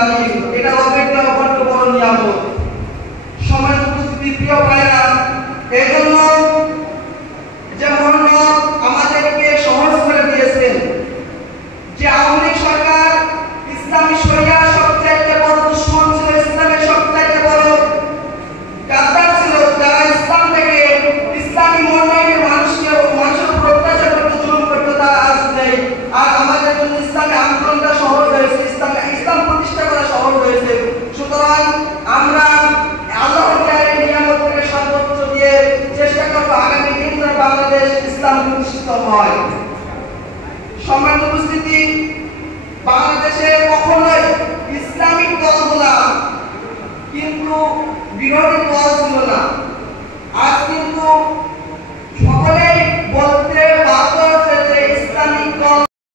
আলামিন, এটা অবৈধ অবৈধ বড় নিয়ামত। সমাজ উপস্থিতি প্রিয় ভাইরা, এজন্য যে মহানব আমাদেরকে সহজ করে দিয়েছেন যে আওয়ামী লীগ সরকার ইসলামী শরিয়া সবচাইতে বড় দুশমন ছিল, ইসলামের সবচাইতে বড় গাদ্দার ছিল, যারা ইসলাম থেকে ইসলামী মনোনয়নের মানুষের উপর অত্যাচার করতে জুলুম করতে তারা আজ নেই। আর আমাদের জন্য ইসলামী আন্দোলনটা সহজ হয়েছে, ইসলাম প্রতিষ্ঠা করা সহজ হয়েছে। সুতরাং আমরা আল্লাহর দেওয়া নিয়ামতকে সর্বোচ্চ দিয়ে চেষ্টা করব আগামী দিন বাংলাদেশ ইসলাম প্রতিষ্ঠিত হয়। সম্মানিত উপস্থিতি, বাংলাদেশে কখনোই ইসলামিক দলগুলা কিন্তু বিরোধী দল ছিল না। আজ কিন্তু